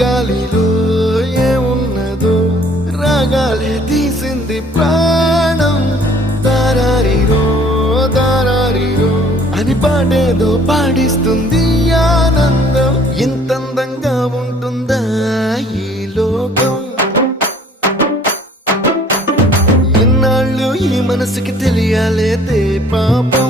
గాలిలో ఏమున్నదో రాగాలే తీసింది ప్రాణం. దారారిరో దారారిరో అని పాడేదో పాడిస్తుంది ఆనందం. ఇంత అందంగా ఉంటుందా ఈ లోకం? ఇన్నాళ్ళు ఈ మనసుకి తెలియాలేదే పాపం.